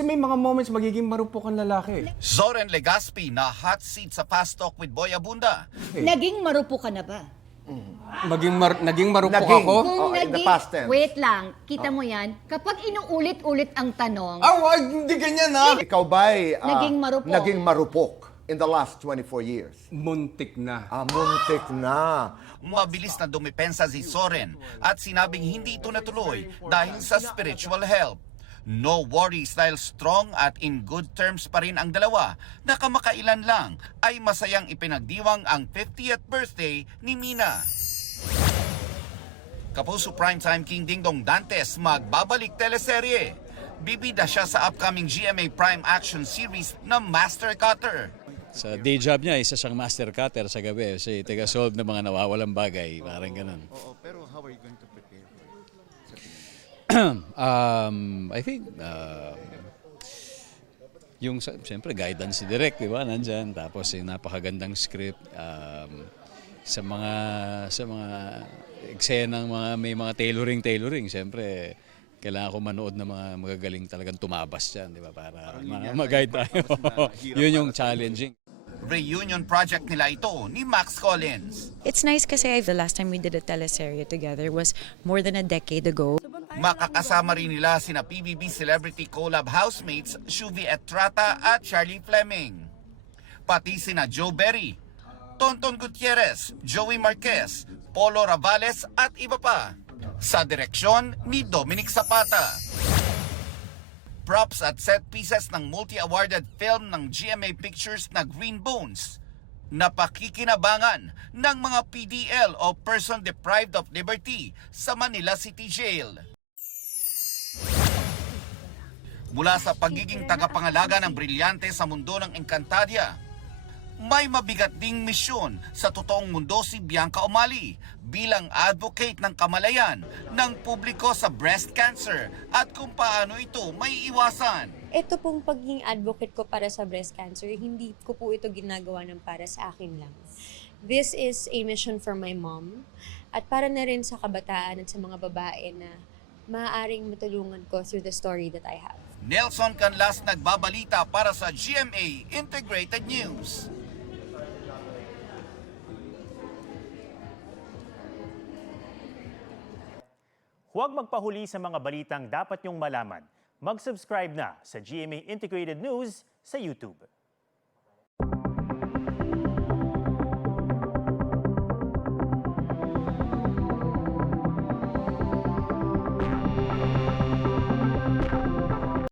Kasi may mga moments magiging marupok ang lalaki. Zoren Legaspi na hot seat sa Fast Talk with Boy Abunda. Naging marupo ka na ba? Naging marupok Naging. ako? Oh, in the past tense. Wait lang, kita mo yan, kapag inuulit-ulit ang tanong, Wag, hindi ganyan ha. Ikaw ba'y Naging marupok. in the last 24 years? Muntik na. Muntik na. Mabilis na dumipensa si Zoren at sinabing hindi ito natuloy dahil sa spiritual health. No worries dahil strong at in good terms pa rin ang dalawa na kamakailan lang ay masayang ipinagdiwang ang 50th birthday ni Mina. Kapuso Primetime King Dingdong Dantes magbabalik teleserye. Bibida siya sa upcoming GMA Prime Action Series na Master Cutter. Sa day job niya, isa siyang master cutter sa gabi. Kasi taga-solve ng mga nawawalang bagay. Parang ganun. Oo, pero how are you going to prepare for it? I think, yung, siyempre, guidance si Direk, di ba, nandyan. Tapos, yung napakagandang script. Sa mga eksenang may mga tailoring, siyempre, kailangan ko manood ng mga magagaling talagang tumabas dyan, di ba, para mag-guide tayo. Yun yung challenging. Reunion project nila ito ni Max Collins. It's nice kasi the last time we did a teleserye together was more than a decade ago. Makakasama rin nila sina PBB Celebrity Collab housemates Shuvi Estrata at Charlie Fleming. Pati sina Joe Berry, Tonton Gutierrez, Joey Marquez, Polo Ravales at iba pa. Sa direksyon ni Dominic Zapata. Props at set pieces ng multi-awarded film ng GMA Pictures na Green Bones. Napakikinabangan ng mga PDL o Person Deprived of Liberty sa Manila City Jail. Mula sa pagiging tagapangalaga ng brilyante sa mundo ng Encantadia, may mabigat ding misyon sa totoong mundo si Bianca Umali bilang advocate ng kamalayan ng publiko sa breast cancer at kung paano ito may iwasan. Ito pong pagiging advocate ko para sa breast cancer, hindi ko po ito ginagawa ng para sa akin lang. This is a mission for my mom at para na rin sa kabataan at sa mga babae na maaaring matulungan ko through the story that I have. Nelson Canlas nagbabalita para sa GMA Integrated News. Huwag magpahuli sa mga balitang dapat niyong malaman. Mag-subscribe na sa GMA Integrated News sa YouTube.